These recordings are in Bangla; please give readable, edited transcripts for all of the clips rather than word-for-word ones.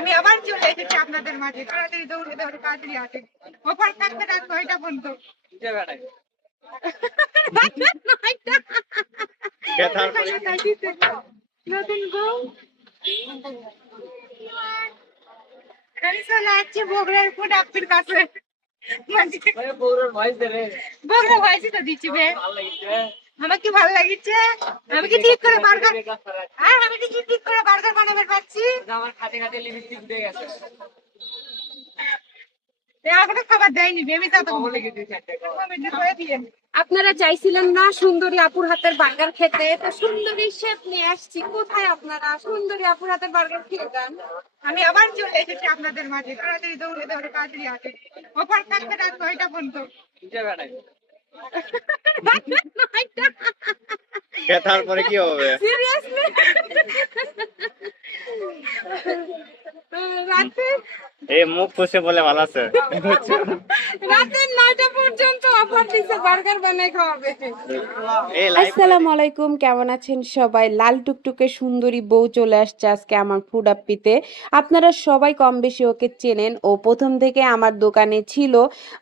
আমি আবার চলে এসেছি আপনাদের মাঝে। তাড়াতাড়ি দৌড়ে দৌড়ে তাড়াতাড়ি আসেন। অফার থাকবে রাত 9টা পর্যন্ত। নতুন বউ আমি চলে আসছি বগুড়ার ফুড আপের কাছে। বগুড়া ভয়েসই তো দিচ্ছি বে। আমার কি ভালো লাগিছে? আমি কি ঠিক করে বার্গার আমি কি ঠিক করে বার্গার বানাবার পাচ্ছি? আমার খাতে খাতে লিপস্টিক দিয়ে গেছে। এখনো খাবার দেয়নি বেবি তা তো কমেন্ট করে দিয়েন। আপনারা চাইছিলেন না সুন্দরী আপুর হাতের বার্গার খেতে, তো সুন্দরী শেফ নিয়ে আসছি। কোথায় আপনারা সুন্দরী আপুর হাতের বার্গার খেয়ে যান? আমি আবার চলে এসেছি আপনাদের মাঝে। তাড়াতাড়ি দৌড়ে দৌড়ে তাড়াতাড়ি আসেন। অফার থাকবে রাত 9টা পর্যন্ত। তারপরে কি হবে? সিরিয়াসলি রাতে এই মুখ ফুসে বলে ভালো আছে। রাতে 9টা পর্যন্ত অফার দিচ্ছে বার্গার বানাই খাওয়াবে। এই লাইভ আসসালামু আলাইকুম, কেমন আছেন সবাই? লাল টুকটুকে সুন্দরী বউ চলে আসছে আজকে আমার ফুড আপ্পিতে। আপনারা সবাই কম বেশি ওকে চেনেন। ও প্রথম থেকে আমার দোকানে ছিল,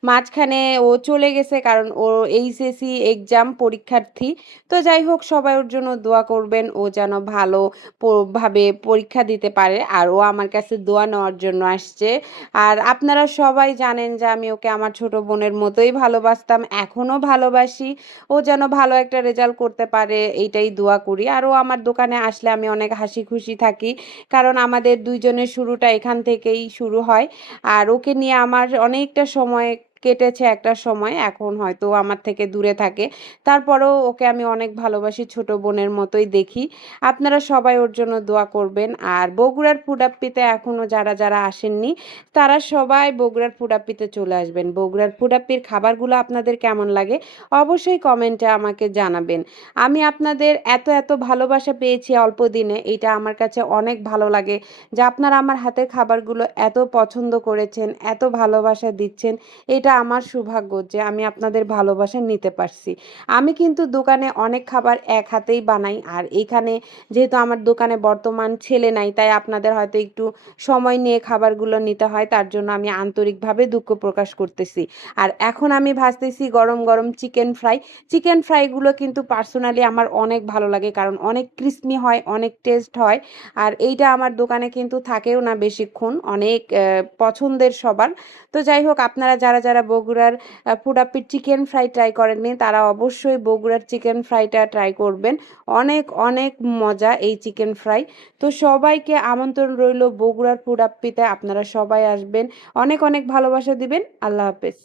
মাঝখানে ও চলে গেছে কারণ ও এইচএসসি এক্সাম পরীক্ষার্থী। তো যাই হোক, সবাই ওর জন্য দোয়া করবেন, ও যেন ভালো ভাবে পরীক্ষা দিতে পারে। আর ও আমার কাছে দোয়া নেওয়ার জন্য আসছে। আর আপনারা সবাই জানেন যে আমি ওকে আমার ছোট বোনের মতোই ভালোবাসতাম, এখনো ভালোবাসি। ও যেন ভালো একটা রেজাল্ট করতে পারে এইটাই দোয়া করি। আর ও আমার দোকানে আসলে আমি অনেক হাসি খুশি থাকি, কারণ আমাদের দুইজনের শুরুটা এখান থেকেই শুরু হয়। আর ওকে নিয়ে আমার অনেকটা সময় কেটেছে একটা সময়, এখন হয়তো আমার থেকে দূরে থাকে, তারপরেও ওকে আমি অনেক ভালোবাসি, ছোট বোনের মতোই দেখি। আপনারা সবাই ওর জন্য দোয়া করবেন। আর বগুড়ার ফুডাপ্পিতে এখনও যারা যারা আসেননি, তারা সবাই বগুড়ার ফুডাপ্পিতে চলে আসবেন। বগুড়ার ফুডাপ্পির খাবারগুলো আপনাদের কেমন লাগে অবশ্যই কমেন্টে আমাকে জানাবেন। আমি আপনাদের এত এত ভালোবাসা পেয়েছি অল্প দিনে, এটা আমার কাছে অনেক ভালো লাগে যে আপনারা আমার হাতের খাবারগুলো এত পছন্দ করেছেন, এত ভালোবাসা দিচ্ছেন। এটা আমার সৌভাগ্য যে আমি আপনাদের ভালোবাসা নিতে পারছি। আমি কিন্তু দোকানে অনেক খাবার এক হাতেই বানাই, আর এখানে যেহেতু আমার দোকানে বর্তমান ছেলে নাই, তাই আপনাদের হয়তো একটু সময় নিয়ে খাবারগুলো নিতে হয়, তার জন্য আমি আন্তরিকভাবে দুঃখ প্রকাশ করতেছি। আর এখন আমি ভাজতেছি গরম গরম চিকেন ফ্রাই। চিকেন ফ্রাইগুলো কিন্তু পার্সোনালি আমার অনেক ভালো লাগে, কারণ অনেক ক্রিস্পি হয়, অনেক টেস্ট হয়। আর এইটা আমার দোকানে কিন্তু থাকেও না বেশিক্ষণ, অনেক পছন্দের সবার। তো যাই হোক, আপনারা যারা যারা বগুড়ার ফুডাপ্পির চিকেন ফ্রাই ট্রাই করেননি, তারা অবশ্যই বগুড়ার চিকেন ফ্রাইটা ট্রাই করবেন। অনেক অনেক মজা এই চিকেন ফ্রাই। তো সবাইকে আমন্ত্রণ রইল বগুড়ার ফুডাপ্পিতে, আপনারা সবাই আসবেন। অনেক অনেক ভালোবাসা দিবেন। আল্লাহ হাফেজ।